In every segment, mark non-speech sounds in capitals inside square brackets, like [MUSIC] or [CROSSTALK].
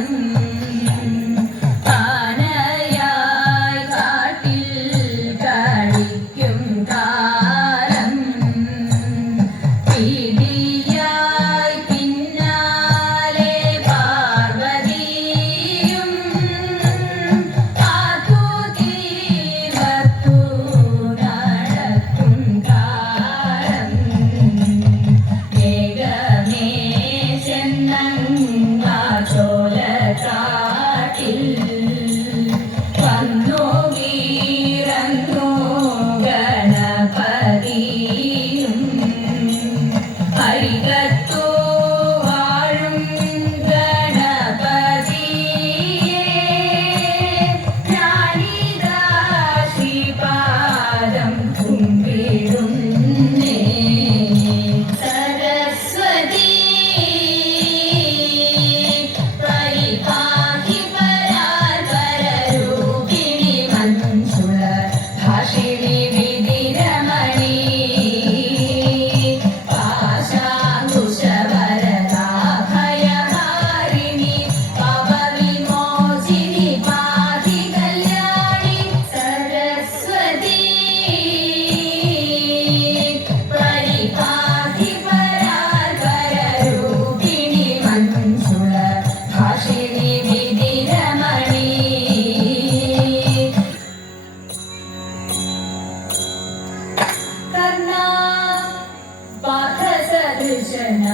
you Amen. [LAUGHS] Revolution.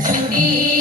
To me.